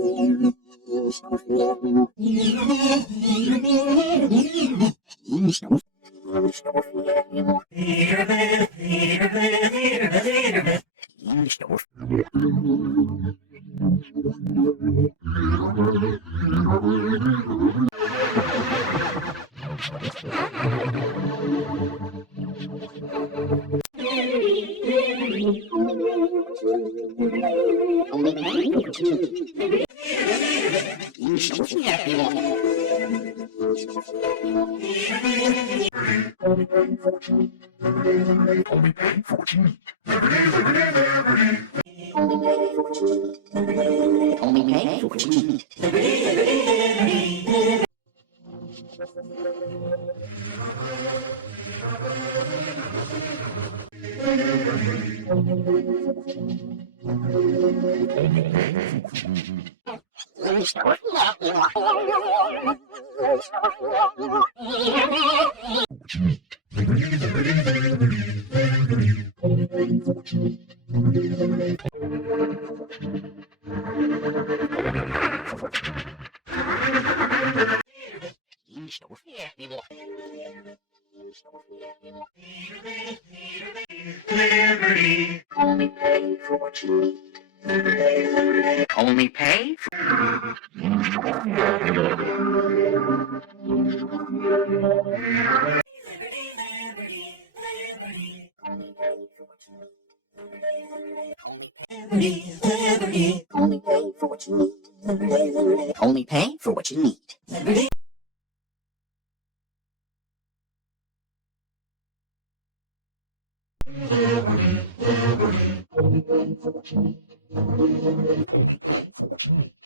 Only pay for what you need. Liberty. Only pay for what you need. Only pay for Liberty. Only pay for what you need. Only pay for what you need.